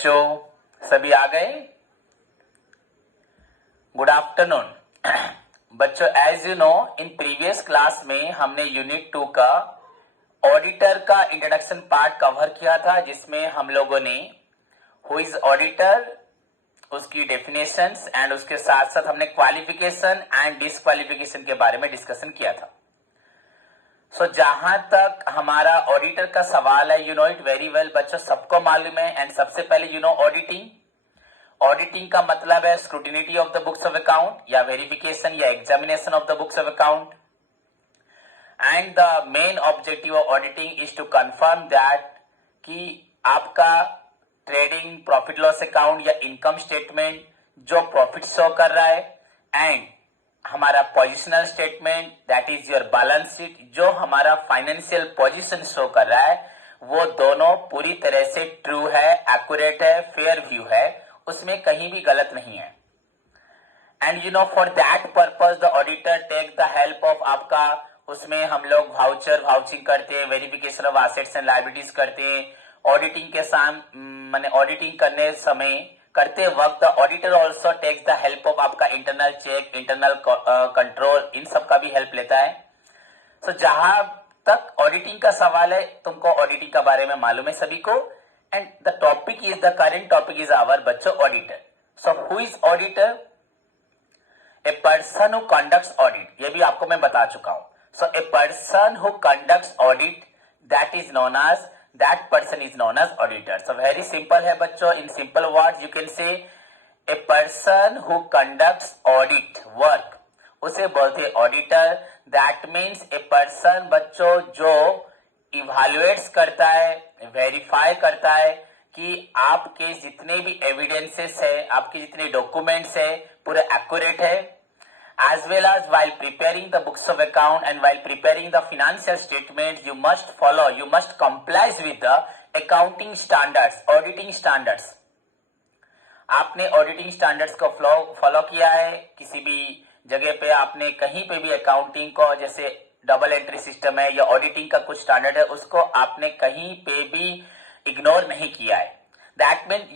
बच्चों, सभी आ गए? Good afternoon. बच्चों, as you know, in previous class में हमने यूनिट 2 का ऑडिटर का इंट्रोडक्शन पार्ट कवर किया था, जिसमें हम लोगों ने हु इज ऑडिटर, उसकी डेफिनेशंस एंड उसके साथ साथ हमने क्वालिफिकेशन एंड डिसक्वालिफिकेशन के बारे में डिस्कशन किया था। सो जहां तक हमारा ऑडिटर का सवाल है, you know it very well बच्चों, सबको मालूम है। एंड सबसे पहले यू नो ऑडिटिंग का मतलब है scrutinity of the books of account या वेरिफिकेशन या examination of the books of account. And the main objective of auditing is to confirm that कि आपका ट्रेडिंग प्रॉफिट लॉस अकाउंट या इनकम स्टेटमेंट जो profit show कर रहा है, and हमारा positional statement that is your balance sheet जो हमारा फाइनेंशियल पोजीशन शो कर रहा है, वो दोनों पूरी तरह से ट्रू है, एक्यूरेट है, फेयर व्यू है, उसमें कहीं भी गलत नहीं है। And you know for that purpose the auditor take the help of आपका, उसमें हम लोग वाउचिंग करते हैं, verification of assets and liabilities करते हैं। ऑडिटिंग के साथ मैंने ऑडिटिंग करते वक्त auditor also takes the help of आपका इंटरनल चेक, इंटरनल कंट्रोल, इन सब का भी हेल्प लेता है। सो जहां तक ऑडिटिंग का सवाल है, तुमको ऑडिटिंग के बारे में मालूम है सभी को। And the topic is the current topic is our बच्चों auditor. So who is auditor? A person who conducts audit, ये भी आपको मैं बता चुका हूं। So a person who conducts audit that person is known as auditor. So very simple है बच्चों, in simple words you can say a person who conducts audit work, उसे बोलते हैं auditor. That means a person बच्चों जो evaluates करता है, verify करता है कि आपके जितने भी evidences है, आपके जितने documents है, पूरे accurate है, as well as while preparing the books of account and while preparing the financial statements you must comply with the accounting standards, auditing standards. आपने ऑडिटिंग स्टैंडर्ड्स को फॉलो किया है, किसी भी जगह पे आपने कहीं पे भी अकाउंटिंग को, जैसे डबल एंट्री सिस्टम है या ऑडिटिंग का कुछ स्टैंडर्ड है, उसको आपने कहीं पे भी इग्नोर नहीं किया है। That means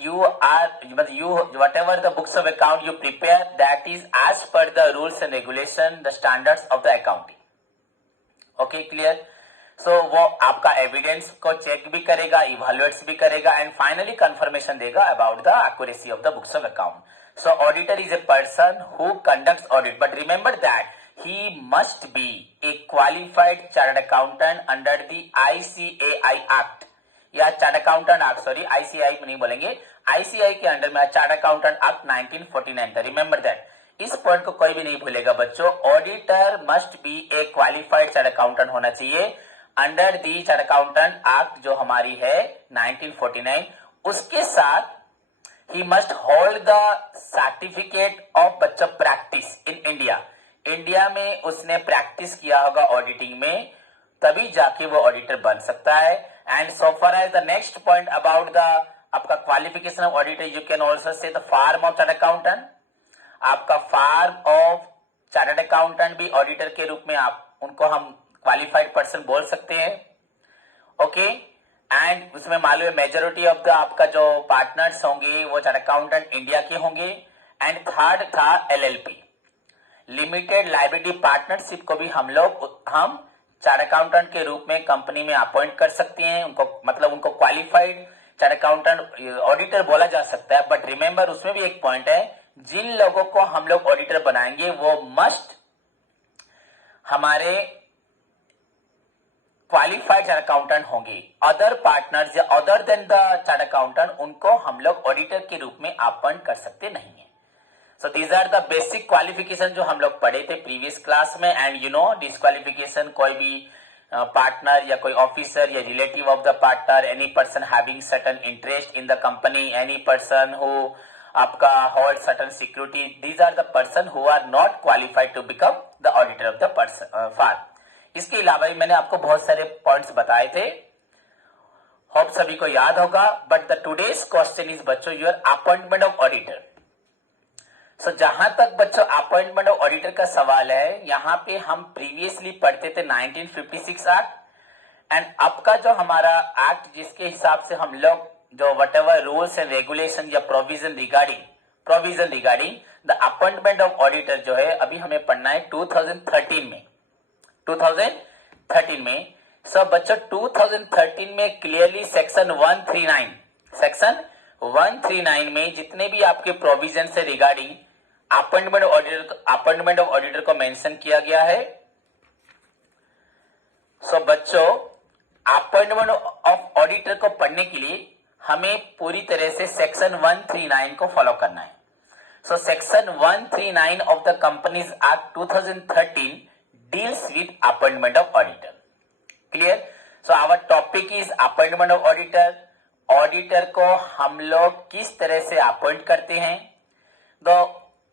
whatever the books of account you prepare, that is as per the rules and regulation, the standards of the accounting. Okay, clear? So वो आपका एविडेंस को चेक भी करेगा, इवेल्युएट्स भी करेगा, एंड फाइनली कंफर्मेशन देगा about the accuracy of the books of account. So auditor is a person who conducts audit, but remember that he must be a qualified chartered accountant under the ICAI Act या chart accountant act, sorry ICI नहीं बोलेंगे, ICI के under में chart accountant act 1949 था. Remember that, इस point को कोई भी नहीं भूलेगा बच्चों. Auditor must be A qualified chart accountant होना चाहिए under the chart accountant act जो हमारी है 1949. उसके साथ he must hold the certificate of बच्चों प्रैक्टिस इन इंडिया. इंडिया में उसने प्रैक्टिस किया होगा ऑडिटिंग में, तभी जाके वो ऑडिटर बन सकता है. And so far as the next point about the आपका qualification of auditor, you can also say the firm of chartered accountant. आपका firm of chartered accountant भी auditor के रूप में आप उनको हम qualified person बोल सकते हैं. ओके, एंड उसमें मालूम है मेजोरिटी ऑफ द आपका जो पार्टनर्स होंगे वो चार्टर्ड अकाउंटेंट इंडिया के होंगे. एंड थर्ड था LLP, लिमिटेड लायबिलिटी पार्टनरशिप को भी हम चार्ट अकाउंटेंट के रूप में कंपनी में अपॉइंट कर सकते हैं. उनको क्वालिफाइड चार्ट अकाउंटेंट ऑडिटर बोला जा सकता है. बट रिमेंबर, उसमें भी एक पॉइंट है, जिन लोगों को हम लोग ऑडिटर बनाएंगे वो मस्ट हमारे क्वालिफाइड चार्ट अकाउंटेंट होंगे. अदर पार्टनर्स या other then the chart accountant, उनको हम लोग ऑडिटर के रूप में अपॉइंट कर सकते नहीं है. So these are the basic qualification जो हम लोग पढ़े थे प्रीवियस क्लास में. एंड यू नो डिस्क्वालिफिकेशन, कोई भी पार्टनर या कोई ऑफिसर या relative of the partner, any person having certain interest in the company, any person who आपका hold certain security, these are the person who are not qualified to become the auditor of the person firm. इसके अलावा भी मैंने आपको बहुत सारे points बताए थे, होप सभी को याद होगा. But the today's question is बच्चों योर अपॉइंटमेंट ऑफ ऑडिटर. सो जहां तक बच्चों अपॉइंटमेंट ऑफ ऑडिटर का सवाल है, यहां पे हम प्रीवियसली पढ़ते थे 1956 एक्ट. एंड अब का जो हमारा एक्ट जिसके हिसाब से हम लोग जो whatever rules and regulation या provision regarding the appointment of auditor जो है अभी हमें पढ़ना है 2013 में। सब बच्चों 2013 में क्लियरली सेक्शन 139 में जितने भी आपके प्रोविजन से रिगार्डिंग अपॉइंटमेंट ऑफ ऑडिटर को मेंशन किया गया है। सो बच्चों अपॉइंटमेंट ऑफ ऑडिटर को पढ़ने के लिए हमें पूरी तरह से सेक्शन 139 को फॉलो करना है। So section 139 of the Companies Act 2013 deals with appointment of auditor. Clear? So our topic is appointment of auditor. Auditor को हम लोग किस तरह से अपॉइंट करते हैं। द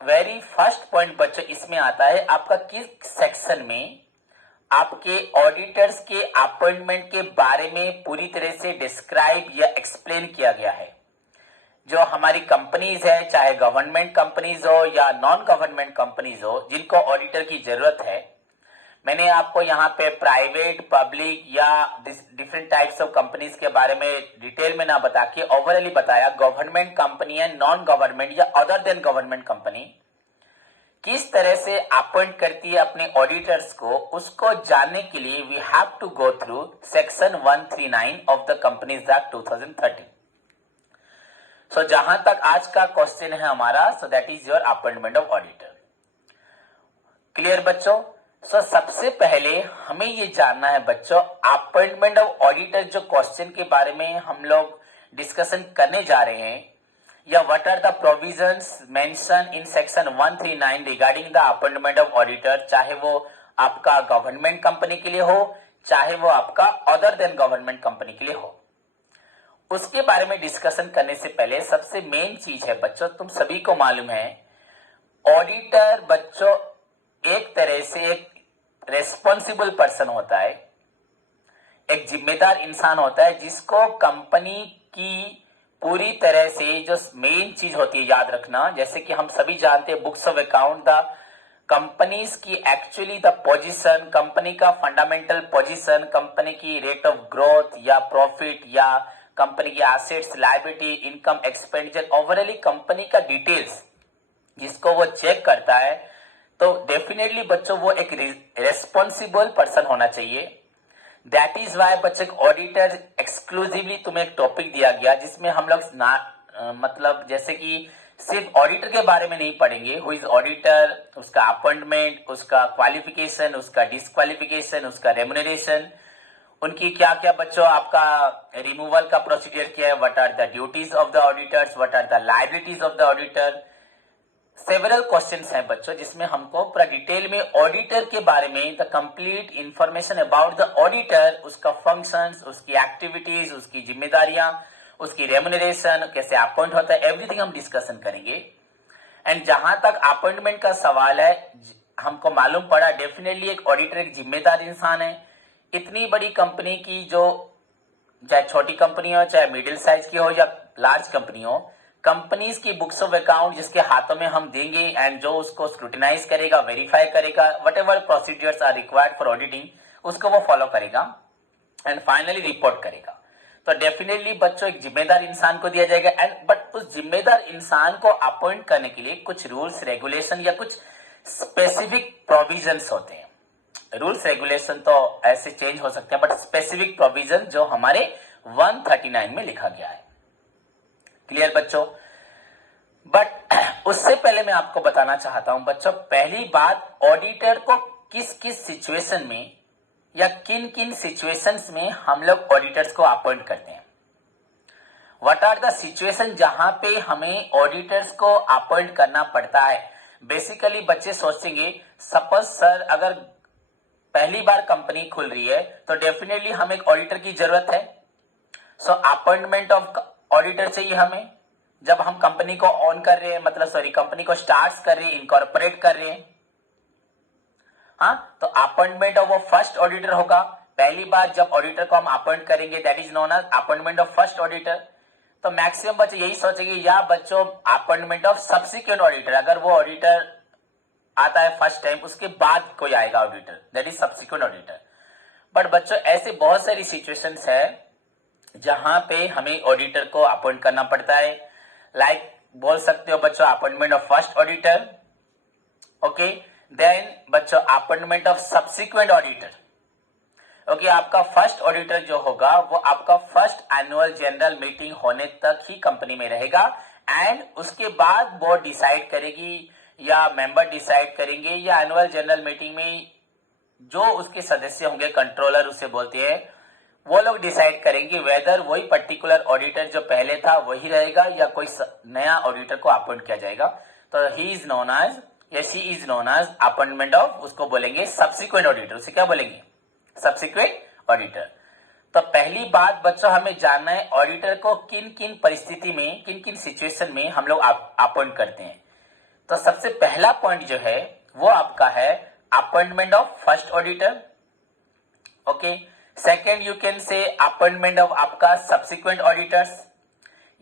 वेरी फर्स्ट पॉइंट बच्चों इसमें आता है आपका किस सेक्शन में आपके ऑडिटर्स के अपॉइंटमेंट के बारे में पूरी तरह से डिस्क्राइब या एक्सप्लेन किया गया है। जो हमारी कंपनीज है, चाहे गवर्नमेंट कंपनीज हो या नॉन गवर्नमेंट कंपनीज हो, जिनको ऑडिटर की जरूरत है। मैंने आपको यहाँ पे प्राइवेट, पब्लिक या डिफरेंट टाइप्स ऑफ कंपनीज के बारे में डिटेल में ना बता के ओवरऑली बताया गवर्नमेंट कंपनी है, नॉन गवर्नमेंट या अदर देन गवर्नमेंट कंपनी किस तरह से अपॉइंट करती है अपने ऑडिटर्स को, उसको जानने के लिए we have to go through section 139 of the Companies Act 2013। So जहां तक आज का क्वेश्चन है हमारा, so that is your appointment of auditor. Clear बच्चों? सो सबसे पहले हमें ये जानना है बच्चों अपॉइंटमेंट ऑफ ऑडिटर जो क्वेश्चन के बारे में हम लोग डिस्कशन करने जा रहे हैं, या what are the provisions mention in section 139 regarding the appointment of auditor, चाहे वो आपका गवर्नमेंट कंपनी के लिए हो, चाहे वो आपका अदर देन गवर्नमेंट कंपनी के लिए हो। उसके बारे में डिस्कशन करने से पहले सबसे मेन चीज है बच्चों, तुम सभी को मालूम है ऑडिटर बच्चों एक तरह से एक रेस्पॉन्सिबल पर्सन होता है, एक जिम्मेदार इंसान होता है जिसको कंपनी की पूरी तरह से जो मेन चीज होती है याद रखना, जैसे कि हम सभी जानते हैं books of account the companies की एक्चुअली द पोजीशन, कंपनी का फंडामेंटल पोजीशन, कंपनी की रेट ऑफ ग्रोथ या प्रॉफिट या कंपनी की assets, liability, income, expenditure, overall company का डिटेल्स जिसको वो चेक करता है, तो डेफिनेटली बच्चों वो एक रेस्पॉन्सिबल पर्सन होना चाहिए। दैट इज वाई बच्चे ऑडिटर एक्सक्लूसिवली तुम्हें एक टॉपिक दिया गया जिसमें हम लोग मतलब जैसे कि सिर्फ ऑडिटर के बारे में नहीं पढ़ेंगे, हु इज ऑडिटर, उसका अपॉइंटमेंट, उसका क्वालिफिकेशन, उसका डिस्क्वालिफिकेशन, उसका रेम्युनरेशन, उनकी क्या क्या बच्चों आपका रिमूवल का प्रोसीजर क्या है, what are the duties of the auditors, what are the liabilities of the auditor. Several questions हैं बच्चों जिसमें हमको पूरा डिटेल में ऑडिटर के बारे में the complete information about the auditor, उसका फंक्शंस, उसकी एक्टिविटीज, उसकी जिम्मेदारियां, उसकी रेम्युनरेशन, कैसे अपॉइंट होता है, एवरीथिंग हम डिस्कशन करेंगे। एंड जहां तक अपॉइंटमेंट का सवाल है, हमको मालूम पड़ा डेफिनेटली एक ऑडिटर एक जिम्मेदार इंसान है। इतनी बड़ी कंपनी की जो चाहे छोटी कंपनी हो, चाहे मिडिल साइज की हो या लार्ज कंपनी हो, कंपनीज की बुक्स ऑफ अकाउंट जिसके हाथों में हम देंगे एंड जो उसको स्क्रूटिनाइज करेगा, वेरीफाई करेगा, whatever procedures are required for auditing, उसको वो फॉलो करेगा एंड फाइनली रिपोर्ट करेगा। तो डेफिनेटली बच्चों एक जिम्मेदार इंसान को दिया जाएगा एंड बट उस जिम्मेदार इंसान को अपॉइंट करने के लिए कुछ रूल्स रेगुलेशन या कुछ स्पेसिफिक प्रोविजंस होते हैं। रूल्स रेगुलेशन तो ऐसे चेंज हो सकते हैं बट स्पेसिफिक प्रोविजन जो हमारे 139 में लिखा गया है। क्लियर बच्चों? बट उससे पहले मैं आपको बताना चाहता हूं बच्चों, पहली बात ऑडिटर को किस किस सिचुएशन में या किन किन सिचुएशंस में हम लोग ऑडिटर्स को अपॉइंट करते हैं। व्हाट आर द सिचुएशन जहां पे हमें ऑडिटर्स को अपॉइंट करना पड़ता है। बेसिकली बच्चे सोचेंगे सपोज सर अगर पहली बार कंपनी खुल रही है तो डेफिनेटली हमें एक ऑडिटर की जरूरत है। सो अपॉइंटमेंट ऑफ ऑडिटर चाहिए हमें जब हम कंपनी को ऑन कर रहे हैं, मतलब सॉरी कंपनी को स्टार्ट कर रहे हैं, इनकॉर्पोरेट कर रहे हैं। हाँ, तो अपॉइंटमेंट ऑफ वो फर्स्ट ऑडिटर होगा। पहली बार जब ऑडिटर को हम अपॉइंट करेंगे that is known as appointment of first auditor. तो मैक्सिमम बच्चे यही सोचेंगे या बच्चों अपॉइंटमेंट ऑफ सब्सिक्वेंट ऑडिटर, अगर वो ऑडिटर आता है फर्स्ट टाइम उसके बाद कोई आएगा auditor, that is subsequent auditor. But बच्चों ऐसे बहुत सारी सिचुएशंस है जहां पे हमें ऑडिटर को अपॉइंट करना पड़ता है। लाइक बोल सकते हो बच्चों appointment of first auditor, okay. Then बच्चों appointment of subsequent auditor, okay. आपका फर्स्ट ऑडिटर जो होगा वो आपका फर्स्ट एनुअल जनरल मीटिंग होने तक ही कंपनी में रहेगा, एंड उसके बाद बोर्ड डिसाइड करेगी या मेंबर डिसाइड करेंगे या एनुअल जनरल मीटिंग में जो उसके सदस्य होंगे, कंट्रोलर उसे बोलते हैं, वो लोग डिसाइड करेंगे वेदर वही पर्टिकुलर ऑडिटर जो पहले था वही रहेगा या कोई नया ऑडिटर को अपॉइंट किया जाएगा। तो ही इज नोन एज या she is known as appointment of, उसको बोलेंगे सब्सिक्वेंट ऑडिटर। उसे क्या बोलेंगे? Subsequent auditor. तो पहली बात बच्चों हमें जानना है ऑडिटर को किन किन परिस्थिति में, किन किन सिचुएशन में हम लोग अपॉइंट करते हैं। तो सबसे पहला पॉइंट जो है वो आपका है appointment of first auditor, okay. Second you can say appointment of आपका सब्सिक्वेंट ऑडिटर्स।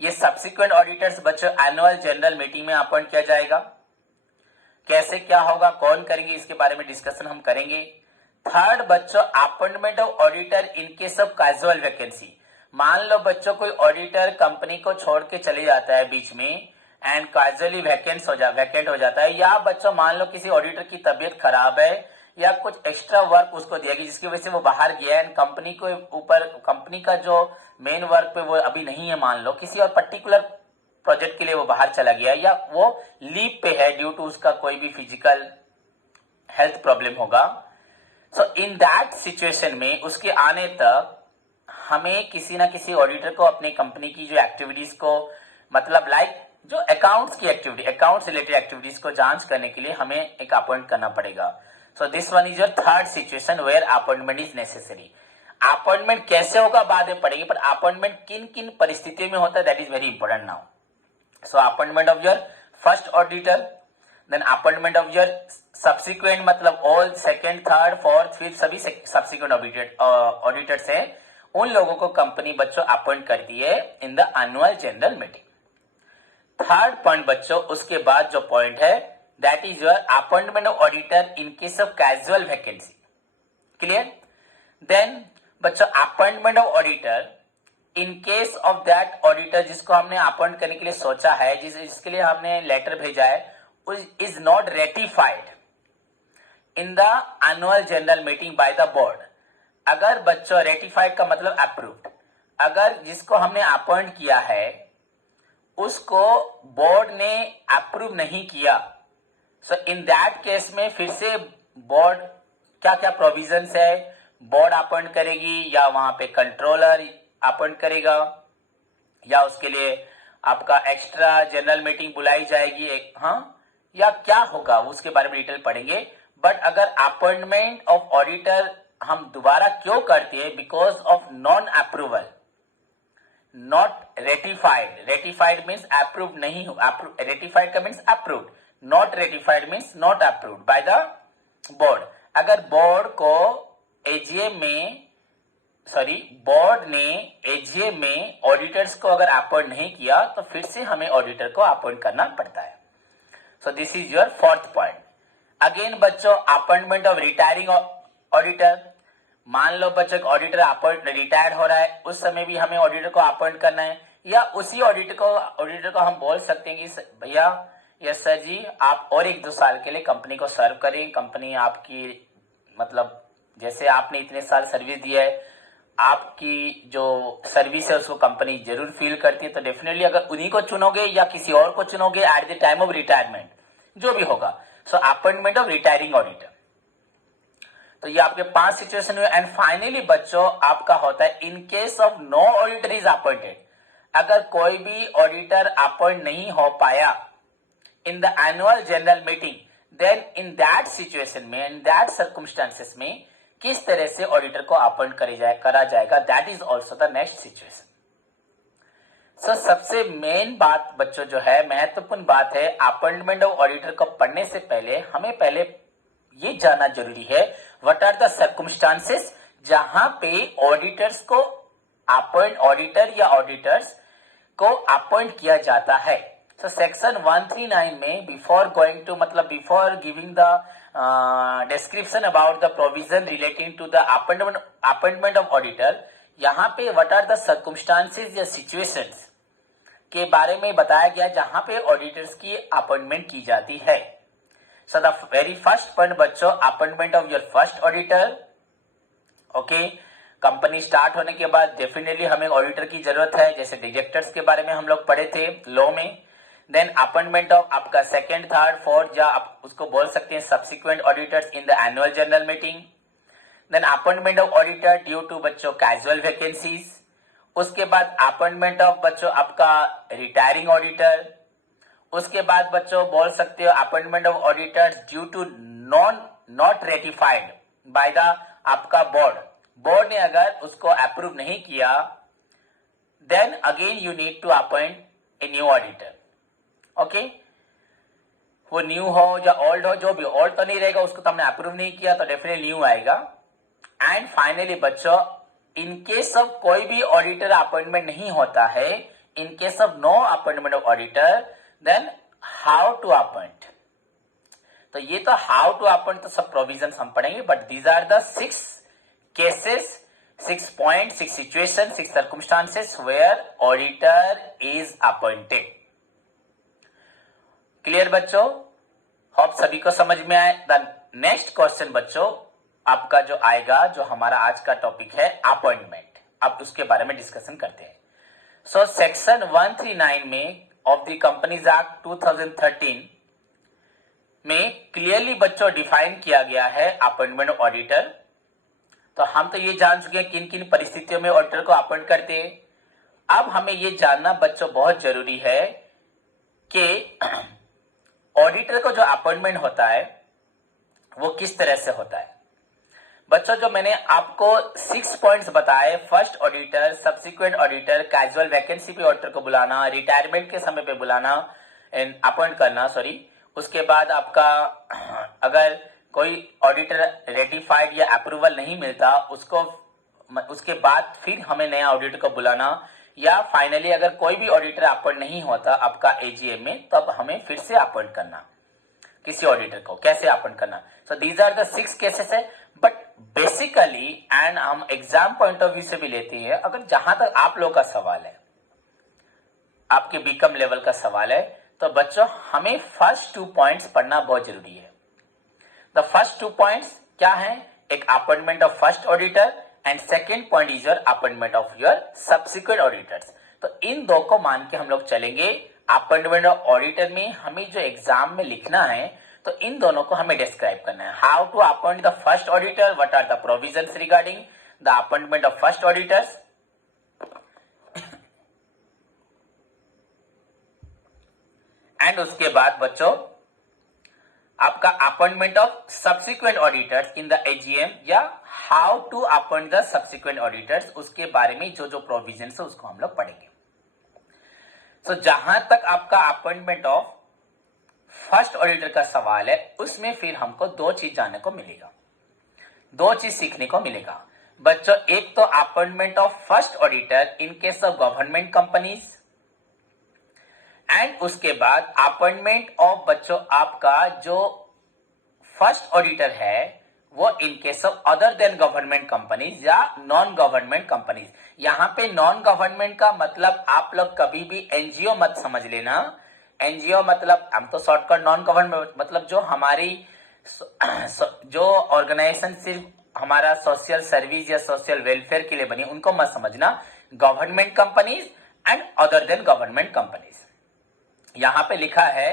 ये सब्सिक्वेंट ऑडिटर्स बच्चों एनुअल जनरल मीटिंग में अपॉइंट किया जाएगा। कैसे क्या होगा, कौन करेंगे, इसके बारे में डिस्कशन हम करेंगे। थर्ड बच्चों appointment of auditor in case of casual vacancy. मान लो बच्चों कोई ऑडिटर कंपनी को छोड़ के चले जाता है बीच में एंड कैजुअली वैकेंट हो जाता है, या बच्चों मान लो किसी ऑडिटर की तबीयत खराब है या कुछ एक्स्ट्रा वर्क उसको दिया गया जिसकी वजह से वो बाहर गया एंड कंपनी को ऊपर, कंपनी का जो मेन वर्क पे वो अभी नहीं है, मान लो किसी और पर्टिकुलर प्रोजेक्ट के लिए वो बाहर चला गया या वो लीव पे है ड्यू टू उसका कोई भी फिजिकल हेल्थ प्रॉब्लम होगा। सो इन दैट सिचुएशन में उसके आने तक हमें किसी ना किसी ऑडिटर को अपनी कंपनी की जो एक्टिविटीज को, मतलब लाइक जो अकाउंट्स की एक्टिविटी, अकाउंट्स रिलेटेड एक्टिविटीज को जांच करने के लिए हमें एक अपॉइंट करना पड़ेगा। So this one is your third situation where appointment is necessary. Appointment कैसे होगा बाद में पढ़ेंगे, पर अपॉइंटमेंट किन किन परिस्थितियों में होता है that is very important now. So appointment of your first auditor, then appointment of your subsequent, मतलब all second, third, fourth, fifth सभी सब्सिक्वेंट ऑडिटर्स है, उन लोगों को कंपनी बच्चों अपॉइंट करती है in the annual general meeting. Third point बच्चों उसके बाद जो पॉइंट है that is your appointment of auditor in case of casual vacancy. Clear? Then बच्चों appointment of auditor in case of that auditor जिसको हमने अपॉइंट करने के लिए सोचा है, जिसके लिए हमने लेटर भेजा है, is not ratified in the annual general meeting by the board. अगर बच्चों रेटिफाइड का मतलब अप्रूव्ड, अगर जिसको हमने अपॉइंट किया है उसको बोर्ड ने अप्रूव नहीं किया, सो इन दैट केस में फिर से बोर्ड क्या क्या प्रोविजंस है, बोर्ड अपॉइंट करेगी या वहां पे कंट्रोलर अपॉइंट करेगा या उसके लिए आपका एक्स्ट्रा जनरल मीटिंग बुलाई जाएगी एक, हाँ, या क्या होगा उसके बारे में डिटेल पढ़ेंगे। बट अगर अपॉइंटमेंट ऑफ ऑडिटर हम दोबारा क्यों करते हैं, because of non approval, not ratified. Ratified means approve नहीं, रेटिफाइड का means approved, not ratified means not approved by the board. अगर बोर्ड को एजीएम में, बोर्ड ने एजीएम में ऑडिटर्स को अगर अपॉइंट नहीं किया तो फिर से हमें ऑडिटर को अपॉइंट करना पड़ता है। So this is your fourth point. Again बच्चों अपॉइंटमेंट ऑफ रिटायरिंग ऑडिटर। मान लो बच्चों ऑडिटर अपॉइंट रिटायर्ड हो रहा है, उस समय भी हमें ऑडिटर को अपॉइंट करना है, या उसी ऑडिटर को हम बोल सकते हैं कि भैया यस सर जी आप और 1-2 साल के लिए कंपनी को सर्व करें, कंपनी आपकी, मतलब जैसे आपने इतने साल सर्विस दिया है, आपकी जो सर्विस है उसको कंपनी जरूर फील करती है, तो डेफिनेटली अगर उन्हीं को चुनोगे या किसी और को चुनोगे at the time of retirement, जो भी होगा, so appointment of retiring auditor. तो ये आपके 5 सिचुएशन हुए। एंड फाइनली बच्चों आपका होता है in case of no auditor is appointed. अगर कोई भी ऑडिटर अपॉइंट नहीं हो पाया in the annual general meeting, then in that situation में, इन दैट सर्कमस्टांसेस में किस तरह से ऑडिटर को अपॉइंट करा जाएगा, that is also the next situation. So सबसे मेन बात बच्चों जो है, महत्वपूर्ण बात है, अपॉइंटमेंट ऑफ ऑडिटर को पढ़ने से पहले हमें पहले ये जानना जरूरी है व्हाट आर द सर्कमस्टांसेस जहां पे ऑडिटर्स को ऑडिटर या ऑडिटर्स को अपॉइंट किया जाता है। सो सेक्शन 139 में बिफोर गोइंग टू, मतलब before giving the description about the provision relating to the appointment of auditor, यहाँ पे व्हाट आर द सर्कमस्टांसेस या सिचुएशंस के बारे में बताया गया जहां पे ऑडिटर्स की अपॉइंटमेंट की जाती है. So the very first point बच्चों, appointment of your first auditor. Okay, company start होने के बाद डेफिनेटली हमें ऑडिटर की जरूरत है, जैसे डायरेक्टर्स के बारे में हम लोग पढ़े थे लॉ में. देन अपॉइंटमेंट ऑफ आपका सेकंड, थर्ड, फोर्थ, या आप उसको बोल सकते हैं subsequent auditors in the annual general meeting. Then appointment of auditor due to बच्चों कैजुअल वैकेंसीज. उसके बाद अपॉइंटमेंट ऑफ बच्चों आपका रिटायरिंग ऑडिटर. उसके बाद बच्चों बोल सकते हो appointment of auditors due to not ratified by the आपका बोर्ड ने अगर उसको अप्रूव नहीं किया, then again you need to appoint a new auditor. Okay, वो न्यू हो या ओल्ड हो, जो भी, ओल्ड तो नहीं रहेगा, उसको तो हमने अप्रूव नहीं किया तो डेफिनेटली न्यू आएगा. एंड फाइनली बच्चों, इन केस ऑफ कोई भी ऑडिटर अपॉइंटमेंट नहीं होता है, in case of no appointment of auditor, then how to appoint. तो ये तो हाउ टू अपॉइंट तो सब प्रोविजन हम पढ़ेंगे, but these are the 6 cases, 6 points, 6 situations, 6 circumstances where auditor is appointed. Clear बच्चों? होप सभी को समझ में आए. द नेक्स्ट क्वेश्चन बच्चों आपका जो आएगा, जो हमारा आज का टॉपिक है अपॉइंटमेंट, अब उसके बारे में डिस्कशन करते हैं. सो सेक्शन 139 में ऑफ द कंपनीज एक्ट 2013 में क्लियरली बच्चों डिफाइन किया गया है अपॉइंटमेंट ऑफ ऑडिटर. तो हम तो ये जान चुके हैं किन किन परिस्थितियों में ऑडिटर को अपॉइंट करते हैं. अब हमें ये जानना बच्चों बहुत जरूरी है कि ऑडिटर को जो अपॉइंटमेंट होता है वो किस तरह से होता है. बच्चों जो मैंने आपको 6 पॉइंट्स बताए, first auditor, subsequent auditor, casual vacancy पे ऑडिटर को बुलाना, रिटायरमेंट के समय पे बुलाना एंड अपॉइंट करना, सॉरी. उसके बाद आपका अगर कोई ऑडिटर रेटिफाइड या अप्रूवल नहीं मिलता, उसके बाद फिर हमें नया ऑडिटर को बुलाना, या फाइनली अगर कोई भी ऑडिटर अपॉइंट नहीं होता आपका एजीएम में, तब हमें फिर से अपॉइंट करना किसी ऑडिटर को. कैसे अपॉइंट करना? So these are the 6 cases है. बट बेसिकली एंड हम एग्जाम पॉइंट ऑफ व्यू से भी लेते हैं, अगर जहां तक आप लोग का सवाल है, आपके बीकॉम लेवल का सवाल है, तो बच्चों हमें फर्स्ट 2 पॉइंट्स पढ़ना बहुत जरूरी है. द फर्स्ट 2 पॉइंट्स क्या है? एक appointment of first auditor and second point is your appointment of your subsequent auditors. तो इन दो को मान के हम लोग चलेंगे. अपॉइंटमेंट ऑफ ऑडिटर में हमें जो एग्जाम में लिखना है, तो इन दोनों को हमें डिस्क्राइब करना है. How to appoint the first auditor, what are the provisions regarding the appointment of first auditors. And उसके बाद बच्चों आपका appointment of subsequent auditors in the AGM, या how to appoint the subsequent auditors, उसके बारे में जो जो प्रोविजन है उसको हम लोग पढ़ेंगे. सो जहां तक आपका अपॉइंटमेंट ऑफ फर्स्ट ऑडिटर का सवाल है, उसमें फिर हमको 2 चीज जानने को मिलेगा, 2 चीज सीखने को मिलेगा बच्चों. एक तो appointment of first auditor in case of government companies, and उसके बाद अपॉइंटमेंट ऑफ बच्चों आपका जो फर्स्ट ऑडिटर है वो इन case of other than government companies या नॉन गवर्नमेंट कंपनीज. यहां पे नॉन गवर्नमेंट का मतलब आप लोग कभी भी एनजीओ मत समझ लेना. एनजीओ मतलब हम तो शॉर्टकट नॉन गवर्नमेंट मतलब जो हमारी जो ऑर्गेनाइजेशन सिर्फ हमारा सोशल सर्विस या सोशल वेलफेयर के लिए बनी, उनको मत समझना. Government companies and other than government companies. यहां पे लिखा है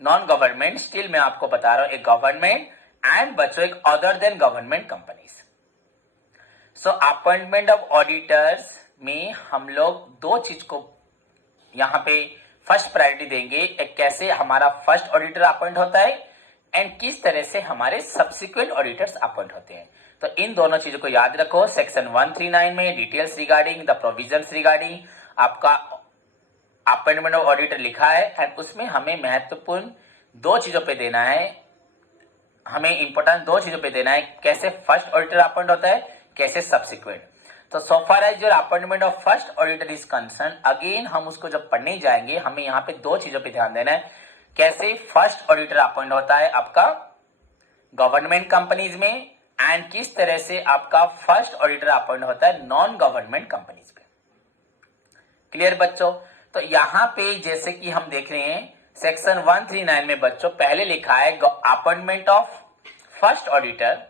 नॉन गवर्नमेंट, स्टिल मैं आपको बता रहा हूं एक गवर्नमेंट एंड बच्चों एक other than government companies. So appointment of auditors में हम लोग 2 चीज को यहां पे फर्स्ट प्रायोरिटी देंगे. एक कैसे हमारा फर्स्ट ऑडिटर अपॉइंट होता है एंड किस तरह से हमारे सब्सिक्वेंट ऑडिटर्स अपॉइंट होते हैं. तो इन दोनों चीजों को याद रखो. सेक्शन 139 में details regarding the provisions regarding आपका अपॉइंटमेंट ऑफ ऑडिटर लिखा है, एंड उसमें हमें महत्वपूर्ण 2 चीजों पे देना है, हमें इंपॉर्टेंट 2 चीजों पे देना है. कैसे फर्स्ट ऑडिटर अपॉइंट होता है, कैसे सब्सिक्वेंट. तो so far as your appointment of first auditor is concern, again हम उसको जब पढ़ने जाएंगे हमें यहाँ पे 2 चीजों पे ध्यान देना है. कैसे फर्स्ट ऑडिटर अपॉइंट होता है आपका गवर्नमेंट कंपनीज में, एंड किस तरह से आपका फर्स्ट ऑडिटर अपॉइंट होता है नॉन गवर्नमेंट कंपनीज पे। क्लियर बच्चों? तो यहाँ पे जैसे कि हम देख रहे हैं सेक्शन 139 में बच्चों पहले लिखा है appointment of first auditor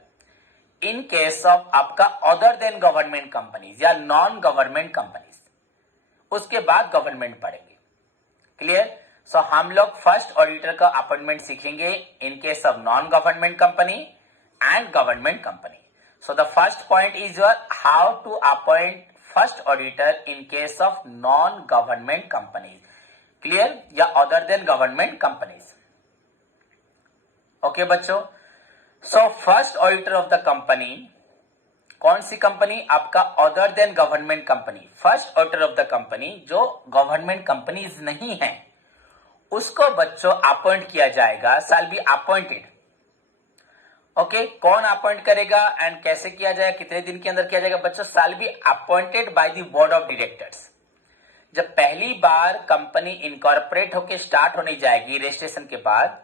in case of आपका अदर देन गवर्नमेंट कंपनीज या नॉन गवर्नमेंट कंपनीज, उसके बाद गवर्नमेंट पढ़ेंगे। क्लियर? सो हम लोग फर्स्ट ऑडिटर का अपॉइंटमेंट सीखेंगे in case of non government company and government company. So the first point is your how to appoint first auditor in case of non government companies, clear, या other than government companies. Okay बच्चों, so first auditor of the company, कौन सी company? आपका other than government company. First auditor of the company जो government companies नहीं है उसको बच्चों अपॉइंट किया जाएगा, शैल बी अपॉइंटेड। ओके, कौन अपॉइंट करेगा एंड कैसे किया जाएगा, कितने दिन के अंदर किया जाएगा बच्चों? शैल be appointed by the board of directors. जब पहली बार कंपनी इनकॉर्पोरेट होके स्टार्ट होने जाएगी रजिस्ट्रेशन के बाद,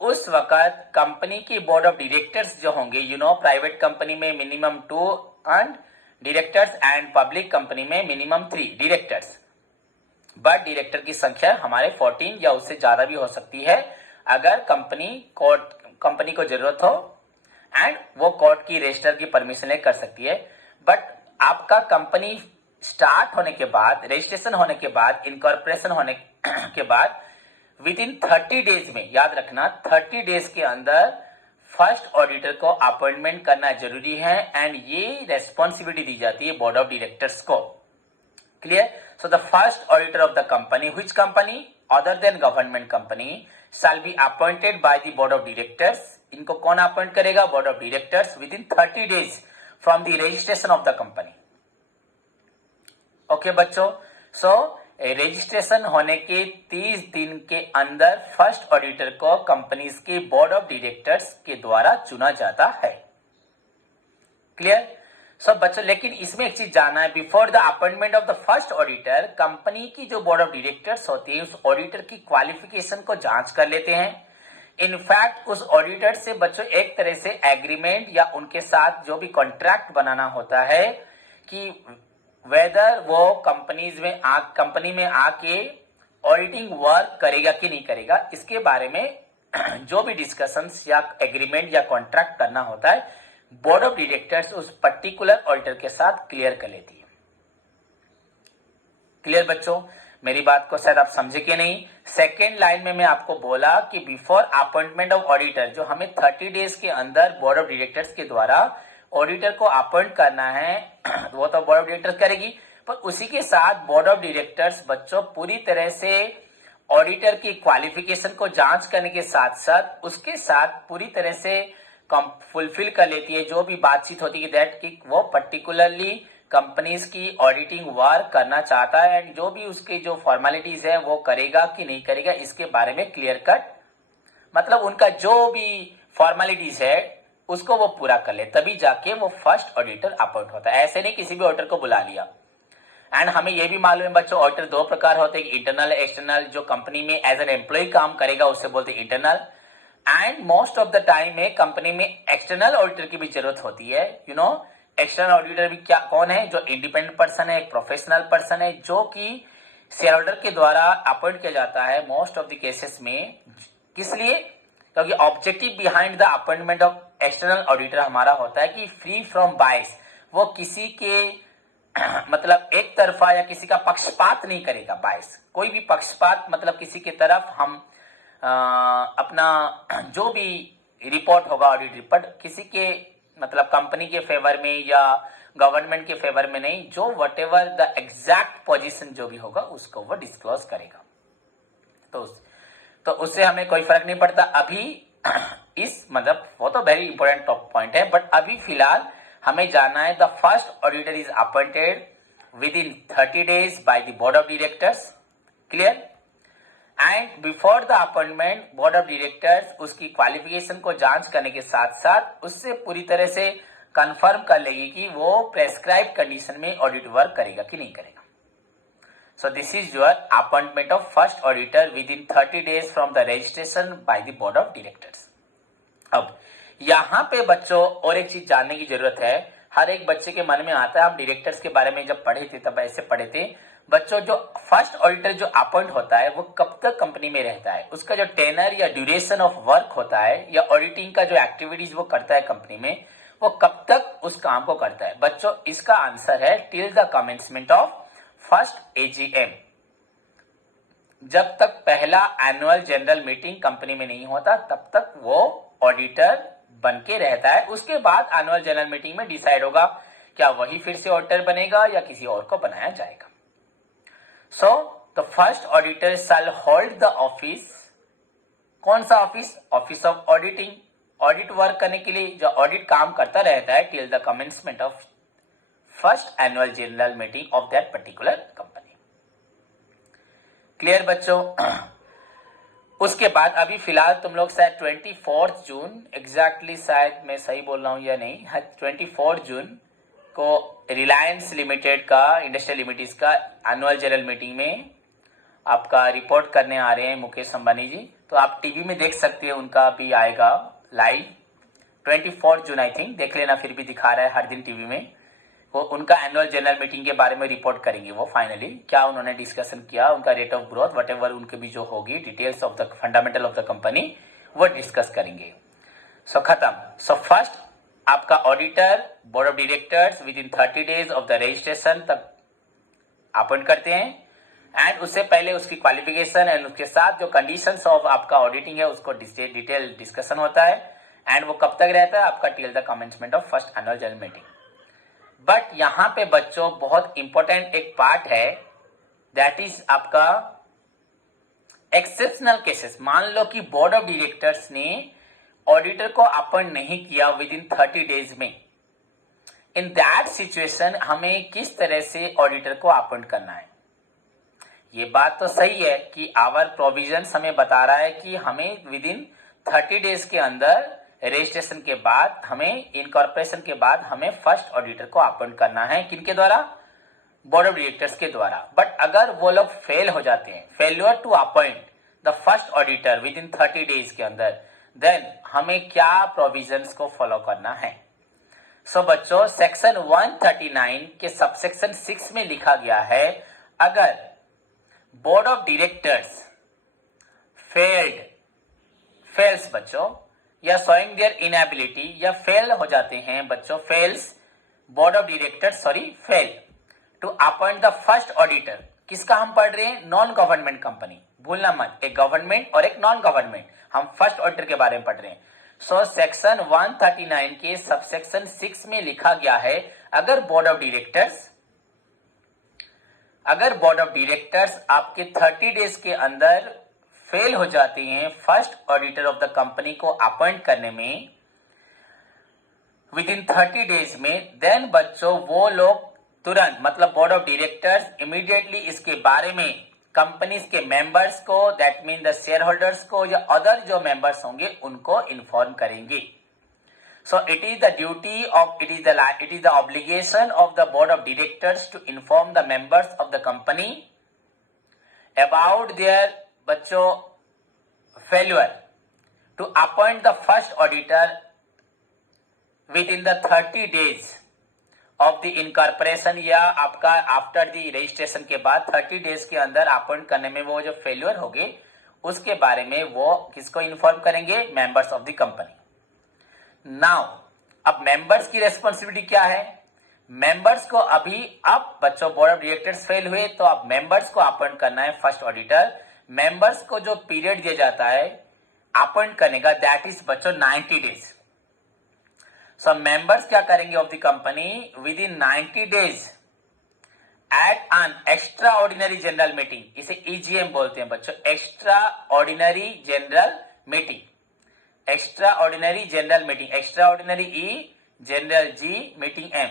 उस वक्त कंपनी की बोर्ड ऑफ डायरेक्टर्स जो होंगे, प्राइवेट कंपनी में minimum 2 and directors and public company में मिनिमम 3 डायरेक्टर्स, बट डायरेक्टर की संख्या हमारे 14 या उससे ज्यादा भी हो सकती है अगर कंपनी को जरूरत हो एंड वो कोर्ट की रजिस्टर की परमिशन ले कर सकती है। बट आपका कंपनी स्टार्ट होने के बाद, रजिस्ट्रेशन होने के बाद, इनकॉर्पोरेशन होने के बाद विद इन 30 डेज में, याद रखना 30 डेज के अंदर फर्स्ट ऑडिटर को अपॉइंटमेंट करना जरूरी है एंड ये रेस्पॉन्सिबिलिटी दी जाती है बोर्ड ऑफ डायरेक्टर्स को। Clear? So the first auditor of the company, which company? Other than government company, shall be appointed by the board of directors। इनको कौन अपॉइंट करेगा? Board of directors with in 30 days from the registration of the company. Okay बच्चों, सो registration होने के 30 दिन के अंदर first auditor को कंपनीज के बोर्ड ऑफ डायरेक्टर्स के द्वारा चुना जाता है। क्लियर? सो बच्चों, लेकिन इसमें एक चीज जानना है, before the appointment of the first auditor, company की जो बोर्ड ऑफ डायरेक्टर्स होती है उस ऑडिटर की क्वालिफिकेशन को जांच कर लेते हैं। इनफैक्ट उस ऑडिटर से बच्चों एक तरह से एग्रीमेंट या उनके साथ जो भी कॉन्ट्रैक्ट बनाना होता है कि वेदर वो कंपनी में आके ऑडिटिंग वर्क करेगा कि नहीं करेगा, इसके बारे में जो भी डिस्कशंस या एग्रीमेंट या कॉन्ट्रैक्ट करना होता है बोर्ड ऑफ डायरेक्टर्स उस पर्टिकुलर ऑडिटर के साथ क्लियर कर लेती है। क्लियर बच्चों? मेरी बात को शायद आप समझे कि नहीं। सेकेंड लाइन में मैं आपको बोला कि बिफोर अपॉइंटमेंट ऑफ ऑडिटर, जो हमें 30 डेज के अंदर बोर्ड ऑफ डायरेक्टर्स के द्वारा ऑडिटर को अपॉइंट करना है वो तो बोर्ड ऑफ डायरेक्टर्स करेगी, पर उसी के साथ बोर्ड ऑफ डायरेक्टर्स बच्चों पूरी तरह से ऑडिटर की क्वालिफिकेशन को जांच करने के साथ साथ उसके साथ पूरी तरह से फुलफिल कर लेती है जो भी बातचीत होती है दैट कि वो पर्टिकुलरली कंपनीज की ऑडिटिंग वर्क करना चाहता है एंड जो भी उसके जो फॉर्मेलिटीज है वो करेगा कि नहीं करेगा, इसके बारे में क्लियर कट, मतलब उनका जो भी फॉर्मेलिटीज है उसको वो पूरा कर ले, तभी जाके वो फर्स्ट ऑडिटर अपॉइंट होता है। ऐसे नहीं किसी भी ऑडिटर को बुला लिया। एंड हमें यह भी मालूम है बच्चों ऑडिटर 2 प्रकार होते हैं, इंटरनल एक्सटर्नल। जो कंपनी में एज एन एम्प्लॉय काम करेगा उससे बोलते हैं internal, and most of the time में कंपनी में एक्सटर्नल ऑडिटर की भी जरूरत होती है। एक्सटर्नल ऑडिटर भी कौन है? जो इंडिपेंडेंट पर्सन है, एक प्रोफेशनल पर्सन है, जो कि शेयर होल्डर के द्वारा अपॉइंट किया जाता है मोस्ट ऑफ द केसेस में। किस लिए? क्योंकि objective behind the appointment of external auditor हमारा होता है कि फ्री फ्रॉम बायस, वो किसी के मतलब एक तरफा या किसी का पक्षपात नहीं करेगा। बायस, कोई भी पक्षपात मतलब किसी की तरफ हम अपना जो भी रिपोर्ट होगा ऑडिट रिपोर्ट किसी के मतलब कंपनी के फेवर में या गवर्नमेंट के फेवर में नहीं, जो what ever the exact position जो भी होगा उसको वो डिस्क्लोज करेगा। तो उससे हमें कोई फर्क नहीं पड़ता। अभी इस मतलब वो तो वेरी इंपॉर्टेंट पॉइंट है, बट अभी फिलहाल हमें जानना है the first auditor is appointed with in 30 days by the board of directors. Clear? And before the appointment board of directors उसकी क्वालिफिकेशन को जांच करने के साथ साथ उससे पूरी तरह से कंफर्म कर लेगी कि वो प्रेस्क्राइब कंडीशन में ऑडिट वर्क करेगा कि नहीं करेगा। So this is your appointment of first auditor within 30 days from the registration by the board of directors. अब यहाँ पे बच्चों और एक चीज जानने की जरूरत है, हर एक बच्चे के मन में आता है, हम डायरेक्टर्स के बारे में जब पढ़े थे तब ऐसे पढ़े थे बच्चों, जो फर्स्ट ऑडिटर जो अपॉइंट होता है वो कब तक कंपनी में रहता है, उसका जो टेनर या ड्यूरेशन ऑफ वर्क होता है या ऑडिटिंग का जो एक्टिविटीज वो करता है कंपनी में, वो कब तक उस काम को करता है। बच्चों इसका आंसर है till the commencement of first AGM. जब तक पहला एनुअल जनरल मीटिंग कंपनी में नहीं होता तब तक वो ऑडिटर बन के रहता है। उसके बाद एनुअल जनरल मीटिंग में डिसाइड होगा क्या वही फिर से ऑडिटर बनेगा या किसी और को बनाया जाएगा। सो the first auditor shall hold the office, कौन सा office, office of auditing, audit work करने के लिए जो ऑडिट काम करता रहता है till the commencement of first annual general meeting of that particular company. Clear बच्चों। उसके बाद अभी फिलहाल तुम लोग शायद 24 जून एग्जैक्टली, शायद मैं सही बोल रहा हूं या नहीं, 24 जून को रिलायंस लिमिटेड का, इंडस्ट्रियल लिमिटेड का एनुअल जनरल मीटिंग में आपका रिपोर्ट करने आ रहे हैं मुकेश अंबानी जी। तो आप टीवी में देख सकते हैं, उनका भी आएगा लाइव 24 जून आई थिंक, देख लेना, फिर भी दिखा रहा है हर दिन टीवी में। वो उनका एनुअल जनरल मीटिंग के बारे में रिपोर्ट करेंगे, वो फाइनली क्या उन्होंने डिस्कशन किया, उनका rate of growth, what ever उनके भी जो होगी details of the fundamental of the company वो डिस्कस करेंगे। सो खत्म। सो फर्स्ट आपका auditor board of directors with in 30 days of the registration तक अपॉइंट करते हैं, एंड उससे पहले उसकी क्वालिफिकेशन एंड उसके साथ जो कंडीशंस ऑफ आपका ऑडिटिंग है उसको डिटेल डिस्कशन होता है, एंड वो कब तक रहता है आपका till the commencement of first annual general meeting. But यहां पे बच्चों बहुत इंपॉर्टेंट एक पार्ट है, दैट इज आपका एक्सेप्शनल केसेस। मान लो कि बोर्ड ऑफ डायरेक्टर्स ने ऑडिटर को अपॉइंट नहीं किया विद इन 30 डेज में, इन दैट सिचुएशन हमें किस तरह से ऑडिटर को अपॉइंट करना है। ये बात तो सही है कि आवर प्रोविजंस हमें बता रहा है कि हमें विद इन 30 डेज के अंदर रजिस्ट्रेशन के बाद, हमें इनकॉर्पोरेशन के बाद हमें फर्स्ट ऑडिटर को अपॉइंट करना है, किनके द्वारा, बोर्ड ऑफ डायरेक्टर्स के द्वारा। बट अगर वो लोग फेल हो जाते हैं, failure to appoint the first auditor within 30 days के अंदर, देन हमें क्या प्रोविजंस को फॉलो करना है। सो बच्चों सेक्शन 139 के सबसेक्शन 6 में लिखा गया है, अगर बोर्ड ऑफ डायरेक्टर्स फेल्स बच्चों, या शोइंग देयर इनएबिलिटी, या फेल हो जाते हैं बच्चों, fails board of directors fail to appoint the first auditor. किसका हम पढ़ रहे हैं, नॉन गवर्नमेंट कंपनी, भूलना मत, एक गवर्नमेंट और एक नॉन गवर्नमेंट, हम फर्स्ट ऑडिटर के बारे में पढ़ रहे हैं। सो सेक्शन 139 के सबसेक्शन 6 में लिखा गया है, अगर बोर्ड ऑफ डायरेक्टर्स आपके 30 डेज के अंदर फेल हो जाते हैं first auditor of the company को अपॉइंट करने में विद इन 30 डेज में, देन बच्चों वो लोग तुरंत, मतलब बोर्ड ऑफ डायरेक्टर्स इमीडिएटली इसके बारे में कंपनीज के मेंबर्स को, that mean the shareholders को या अदर जो मेंबर्स होंगे उनको इन्फॉर्म करेंगे। So it is the obligation of the board of directors to inform the members of the company about their बच्चों failure to appoint the first auditor within the 30 days of the incorporation, या आपका after the registration के बाद 30 days के अंदर appoint करने में वो जो फेल्यूर होंगे उसके बारे में वो किसको इन्फॉर्म करेंगे, members of the company. Now अब मेंबर्स की रेस्पॉन्सिबिलिटी क्या है, मेंबर्स को अभी, अब बच्चों बोर्ड ऑफ डायरेक्टर्स फेल हुए तो अब मेंबर्स को अपॉइंट करना है फर्स्ट ऑडिटर। मेंबर्स को जो पीरियड दिया जाता है अपॉइंट करने का, दैट इज बच्चों 90 डेज। सो मेंबर्स क्या करेंगे of the company, within 90 डेज at an extraordinary general meeting, इसे ईजीएम बोलते हैं बच्चों, extraordinary general meeting, extraordinary general meeting, extraordinary E, general G, meeting M.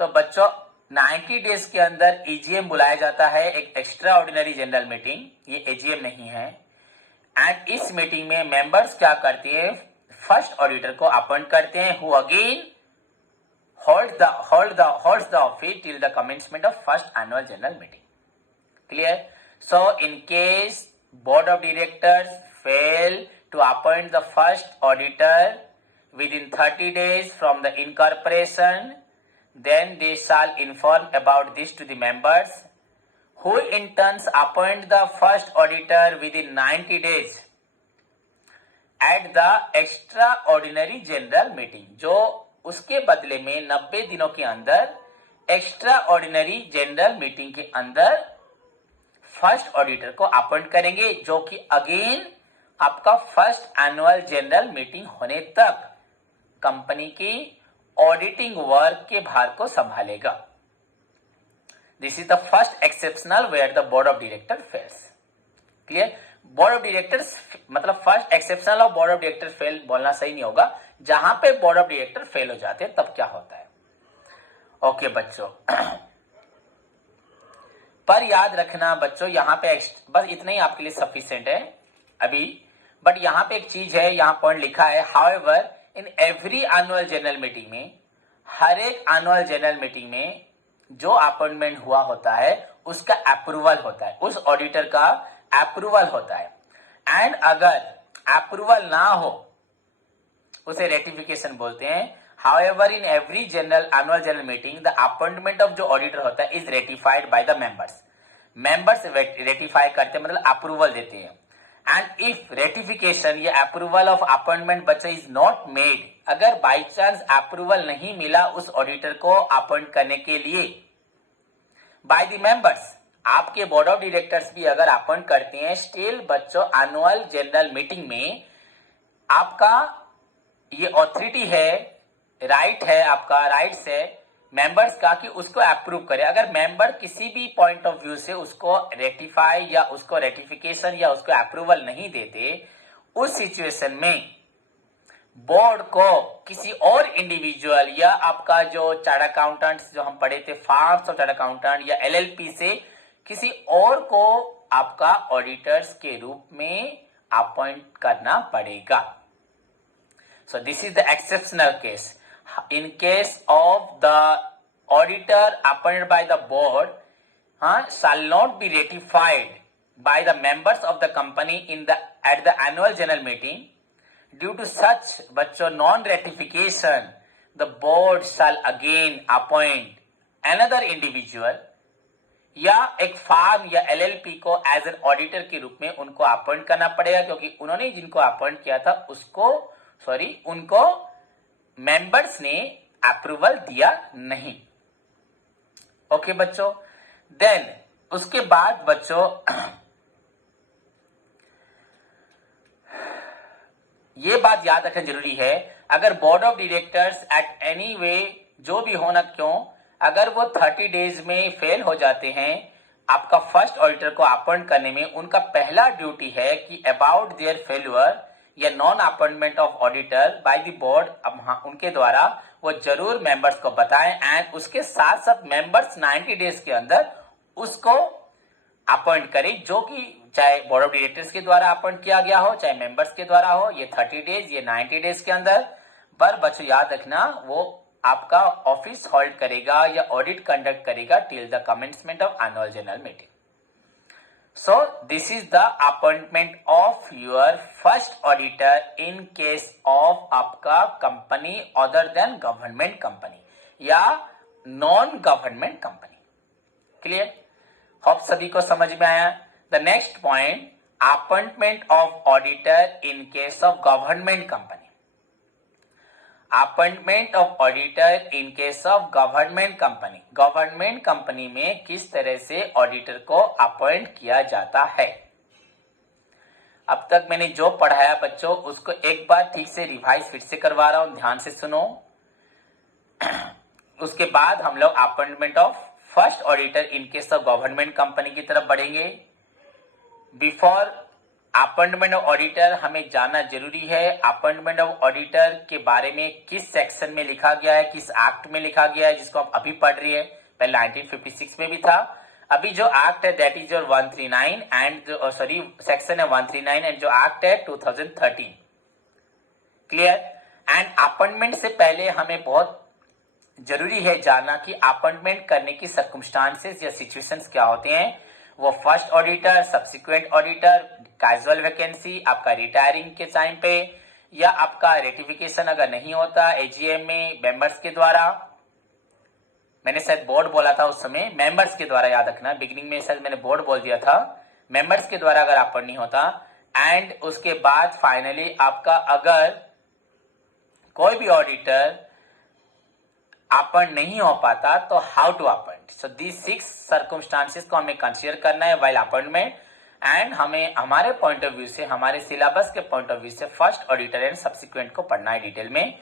तो बच्चों 90 डेज के अंदर ईजीएम बुलाया जाता है, एक एक्स्ट्रा ऑर्डिनरी जनरल मीटिंग, ये एजीएम नहीं है। एंड इस मीटिंग में मेंबर्स क्या करते हैं, फर्स्ट ऑडिटर को अपॉइंट करते हैं, who again holds the office till the commencement of first annual general meeting. Clear? So in case board of directors fail to appoint the first auditor within 30 days from the incorporation, then they shall inform about this to the members, who in turn appoint the first auditor within 90 days at the extraordinary general meeting. जो उसके बदले में 90 दिनों के अंदर extra ordinary general meeting के अंदर first auditor को अपॉइंट करेंगे, जो कि अगेन आपका फर्स्ट एनुअल जनरल मीटिंग होने तक कंपनी की ऑडिटिंग वर्क के भार को संभालेगा. This is the first exceptional where the board of director fails. Clear? Board of directors मतलब first exceptional of board of director fail बोलना सही नहीं होगा. जहां पे बोर्ड ऑफ डायरेक्टर फेल हो जाते हैं तब क्या होता है. ओके बच्चों, पर याद रखना बच्चों, यहां पे बस इतना ही आपके लिए सफिशिएंट है अभी. बट यहां पे एक चीज है, यहां पॉइंट लिखा है, however in every annual general meeting में, हर एक एनुअल जनरल मीटिंग में जो अपॉइंटमेंट हुआ होता है उसका अप्रूवल होता है, उस ऑडिटर का अप्रूवल होता है. एंड अगर अप्रूवल ना हो उसे रेटिफिकेशन बोलते हैं. However in every annual general meeting the appointment of जो ऑडिटर होता है is ratified by the members. Members ratify करते हैं मतलब अप्रूवल देते हैं. एंड इफ रेटिफिकेशन या अप्रूवल ऑफ अपॉइंटमेंट बच्चा इज नॉट मेड, अगर बाई चांस अप्रूवल नहीं मिला उस ऑडिटर को अपॉइंट करने के लिए बाय द मेंबर्स, आपके बोर्ड ऑफ डायरेक्टर्स भी अगर अपॉइंट करते हैं, स्टिल बच्चों एनुअल जनरल मीटिंग में आपका ये ऑथोरिटी है, राइट है, आपका राइट्स है मेंबर्स का कि उसको अप्रूव करे. अगर मेंबर किसी भी पॉइंट ऑफ व्यू से उसको रेटिफाई या उसको रेटिफिकेशन या उसको अप्रूवल नहीं देते, उस सिचुएशन में बोर्ड को किसी और इंडिविजुअल या आपका जो चार्ट अकाउंटेंट जो हम पढ़े थे फार्म्स ऑफ चार्ट अकाउंटेंट या एलएलपी से किसी और को आपका ऑडिटर्स के रूप में अपॉइंट करना पड़ेगा. So this is the exceptional case. In case of the auditor appointed by the board shall not be ratified by the members of the company at the annual general meeting, due to such बच्चों non-ratification, the board shall again appoint another individual या एक farm या LLP को as an auditor के रूप में उनको appoint करना पड़ेगा, क्योंकि उन्होंने जिनको अपॉइंट किया था उनको मेंबर्स ने अप्रूवल दिया नहीं. ओके बच्चों, देन उसके बाद बच्चों ये बात याद रखना जरूरी है, अगर board of directors at any way जो भी होना क्यों, अगर वो 30 डेज में फेल हो जाते हैं आपका फर्स्ट ऑडिटर को अपॉइंट करने में, उनका पहला ड्यूटी है कि अबाउट देयर फेल्यूर या non appointment of auditor by the board, अब उनके द्वारा वो जरूर मेंबर्स को बताएं. एंड उसके साथ साथ मेंबर्स 90 डेज के अंदर उसको अपॉइंट करें, जो कि चाहे बोर्ड ऑफ डायरेक्टर्स के द्वारा अपॉइंट किया गया हो चाहे मेंबर्स के द्वारा हो. ये 30 डेज ये 90 डेज के अंदर. पर बच्चों याद रखना, वो आपका ऑफिस होल्ड करेगा या ऑडिट कंडक्ट करेगा till the commencement of annual general meeting. So this is the appointment of your first auditor in case of आपका company other than government company या non government company. Clear? Hope सभी को समझ में आया. The next point, appointment of auditor in case of government company. Appointment of auditor in case of government company. Government company में किस तरह से ऑडिटर को अपॉइंट किया जाता है. अब तक मैंने जो पढ़ाया बच्चों उसको एक बार ठीक से रिवाइज फिर से करवा रहा हूं, ध्यान से सुनो. उसके बाद हम लोग appointment of first auditor in case of government company की तरफ बढ़ेंगे. बिफोर अपॉइंटमेंट ऑफ ऑडिटर हमें जानना जरूरी है अपॉइंटमेंट ऑफ ऑडिटर के बारे में किस सेक्शन में लिखा गया है, किस एक्ट में लिखा गया है, जिसको आप अभी पढ़ रही है. पहले 1956 में भी था. अभी जो एक्ट है that is your 139 and section है 139 एंड जो एक्ट है 2013. क्लियर? एंड अपॉइंटमेंट से पहले हमें बहुत जरूरी है जानना कि अपॉइंटमेंट करने की सर्कमस्टांसेस या सिचुएशंस क्या होते हैं. वो first auditor, subsequent auditor, casual vacancy, आपका रिटायरिंग के टाइम पे, या आपका रेटिफिकेशन अगर नहीं होता एजीएम में मेंबर्स के द्वारा, मैंने शायद बोर्ड बोला था उस समय, मेंबर्स के द्वारा, याद रखना बिगिनिंग में शायद मैंने बोर्ड बोल दिया था, मेंबर्स के द्वारा अगर आपन नहीं होता, एंड उसके बाद फाइनली आपका अगर कोई भी ऑडिटर आपन नहीं हो पाता तो how to appoint. So these 6 circumstances को हमें कंसीडर करना है वाइल अपॉइंटमेंट, एंड हमें हमारे पॉइंट ऑफ व्यू से, हमारे सिलेबस के पॉइंट ऑफ व्यू से फर्स्ट ऑडिटर एंड सब्सिक्वेंट को पढ़ना है डिटेल में।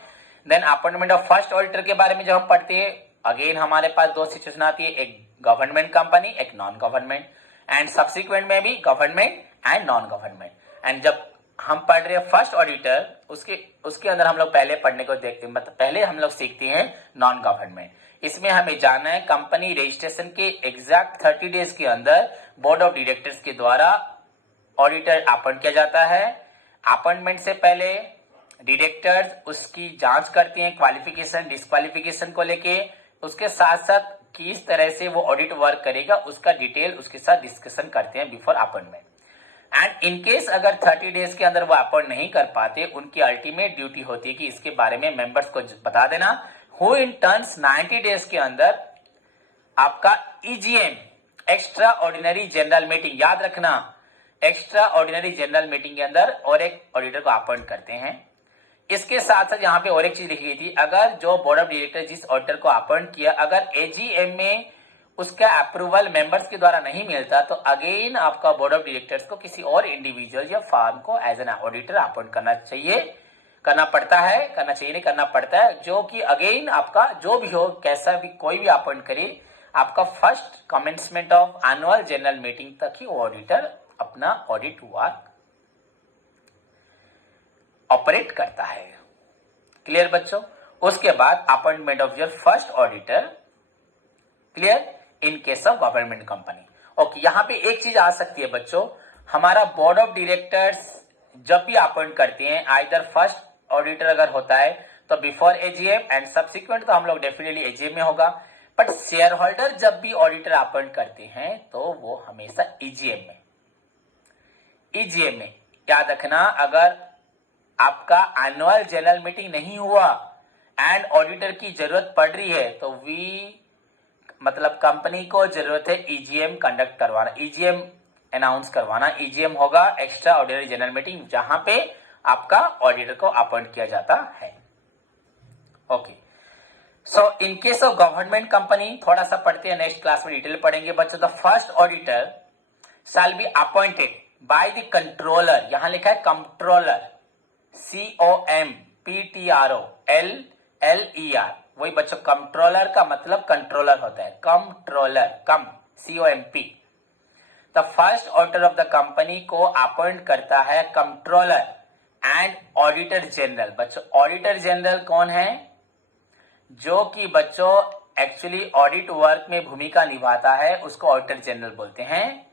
Then appointment of first auditor के बारे में जब हम पढ़ते हैं, अगेन हमारे पास 2 सिचुएशन आती है, एक गवर्नमेंट कंपनी, एक नॉन गवर्नमेंट, एंड सब्सिक्वेंट में भी government and non government. And जब हम पढ़ रहे हैं फर्स्ट ऑडिटर, उसके अंदर हम लोग पहले पढ़ने को देखते हैं, मतलब पहले हम लोग सीखते हैं नॉन गवर्नमेंट। इसमें हमें जानना है कंपनी रजिस्ट्रेशन के एग्जैक्ट 30 डेज के अंदर बोर्ड ऑफ डायरेक्टर्स के द्वारा ऑडिटर अपॉइंट किया जाता है। अपॉइंटमेंट से पहले डायरेक्टर्स उसकी जांच करते हैं क्वालिफिकेशन डिस्क्वालिफिकेशन को लेके, उसके साथ साथ किस तरह से वो ऑडिट वर्क करेगा उसका डिटेल उसके साथ डिस्कशन करते हैं before appointment. And in case अगर 30 डेज के अंदर वो अपॉइंट नहीं कर पाते, उनकी अल्टीमेट ड्यूटी होती है कि इसके बारे में मेंबर्स को बता देना। हु इन टर्न्स 90 डेज के अंदर आपका EGM, extra ordinary general meeting, याद रखना एक्स्ट्रा ऑर्डिनरी जनरल मीटिंग के अंदर और एक ऑडिटर को अपॉइंट करते हैं। इसके साथ साथ यहाँ पे और एक चीज लिखी गई थी, अगर जो बोर्ड ऑफ डायरेक्टर जिस ऑडिटर को अपॉइंट किया, अगर एजीएम में उसका अप्रूवल मेंबर्स के द्वारा नहीं मिलता, तो अगेन आपका बोर्ड ऑफ डायरेक्टर्स को किसी और इंडिविजुअल या फर्म को एज एन ऑडिटर अपॉइंट करना चाहिए, करना पड़ता है, करना चाहिए नहीं करना पड़ता है, जो कि अगेन आपका जो भी हो, कैसा भी कोई भी अपॉइंट करे, आपका first commencement of annual general meeting तक ही वो ऑडिटर अपना ऑडिट वर्क ऑपरेट करता है। क्लियर बच्चों? उसके बाद appointment of your first auditor, clear, in case of government company. Okay, यहां पे एक चीज आ सकती है बच्चों, हमारा बोर्ड ऑफ डायरेक्टर्स जब भी अपॉइंट करते हैं, आइदर फर्स्ट ऑडिटर अगर होता है तो बिफोर एजीएम, एंड सब्सिक्वेंट तो हम लोग डेफिनेटली एजीएम में होगा, बट शेयर होल्डर जब भी ऑडिटर अपॉइंट करते हैं तो वो हमेशा ईजीएम में, ईजीएम में। याद रखना, अगर आपका एनुअल जनरल मीटिंग नहीं हुआ एंड ऑडिटर की जरूरत पड़ रही है, तो मतलब कंपनी को जरूरत है ईजीएम कंडक्ट करवाना, ईजीएम अनाउंस करवाना। ईजीएम होगा एक्स्ट्रा ऑर्डिनरी जनरल मीटिंग, जहां पे आपका ऑडिटर को अपॉइंट किया जाता है। Okay, so in case of government company थोड़ा सा पढ़ते हैं, नेक्स्ट क्लास में डिटेल पढ़ेंगे बच्चों। The first auditor shall be appointed by the controller, यहां लिखा है कंट्रोलर, COMPTROLLER, वही बच्चों कंट्रोलर का मतलब कंट्रोलर होता है, controller, COMP। The first auditor of the company को अपॉइंट करता है कंट्रोलर एंड ऑडिटर जनरल। बच्चों ऑडिटर जनरल कौन है? जो कि बच्चों एक्चुअली ऑडिट वर्क में भूमिका निभाता है, उसको ऑडिटर जनरल बोलते हैं।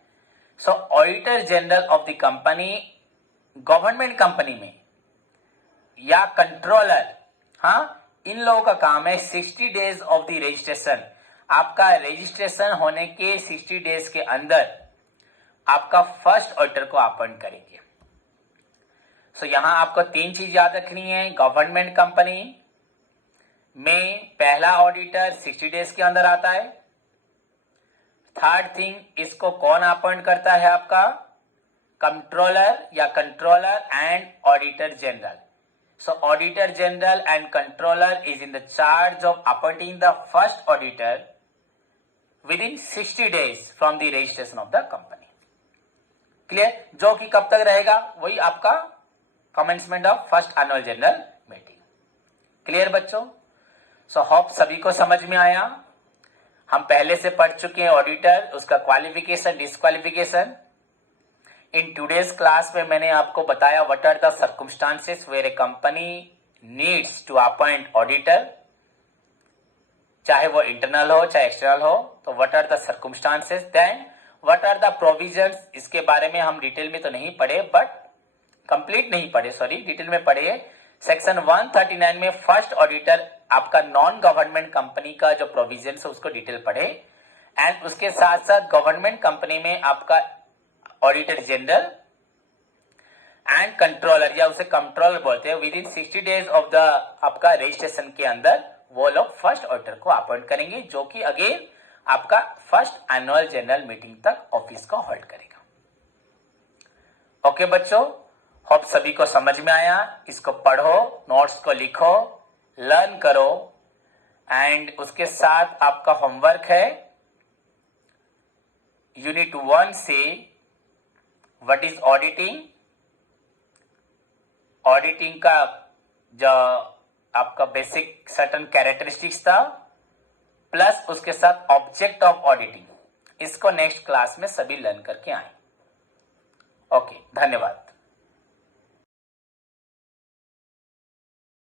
सो auditor general of the company government company में या कंट्रोलर, हाँ, इन लोगों का काम है 60 डेज ऑफ द रजिस्ट्रेशन, आपका रजिस्ट्रेशन होने के 60 डेज के अंदर आपका फर्स्ट ऑडिटर को अपॉइंट करेंगे। सो यहां आपको 3 चीज याद रखनी है। गवर्नमेंट कंपनी में पहला ऑडिटर 60 डेज के अंदर आता है। थर्ड थिंग, इसको कौन अपॉइंट करता है? आपका कंट्रोलर या controller and auditor general. So Auditor General and Controller is in the charge of appointing the first auditor within 60 days from the registration of the company. Clear? जो कि कब तक रहेगा? वही आपका commencement of first annual general meeting. Clear बच्चों? So hope सभी को समझ में आया। हम पहले से पढ़ चुके हैं ऑडिटर, उसका qualification, disqualification. In today's class में मैंने आपको बताया what are the circumstances where a company needs to appoint auditor, चाहे वो इंटरनल हो चाहे एक्सटर्नल हो। तो what are the circumstances, then what are the provisions, इसके बारे में हम डिटेल में तो नहीं पढ़े, बट कंप्लीट नहीं पढ़े, सॉरी, डिटेल में पढ़े। सेक्शन 139 में फर्स्ट ऑडिटर आपका नॉन गवर्नमेंट कंपनी का जो प्रोविजन है उसको डिटेल पढ़े, एंड उसके साथ साथ गवर्नमेंट कंपनी में आपका ऑडिटर जनरल एंड कंट्रोलर या उसे कंट्रोलर बोलते हैं, with in 60 days of the आपका रजिस्ट्रेशन के अंदर वो लोग फर्स्ट ऑडिटर को अपॉइंट करेंगे, जो कि अगेन आपका फर्स्ट एनुअल जनरल मीटिंग तक ऑफिस को होल्ड करेगा। ओके बच्चों, होप सभी को समझ में आया। इसको पढ़ो, नोट्स को लिखो, लर्न करो, एंड उसके साथ आपका होमवर्क है यूनिट 1 से व्हाट इज ऑडिटिंग, ऑडिटिंग का जो आपका बेसिक सर्टन कैरेक्टरिस्टिक्स था, प्लस उसके साथ ऑब्जेक्ट ऑफ ऑडिटिंग, इसको नेक्स्ट क्लास में सभी लर्न करके आए। ओके, धन्यवाद।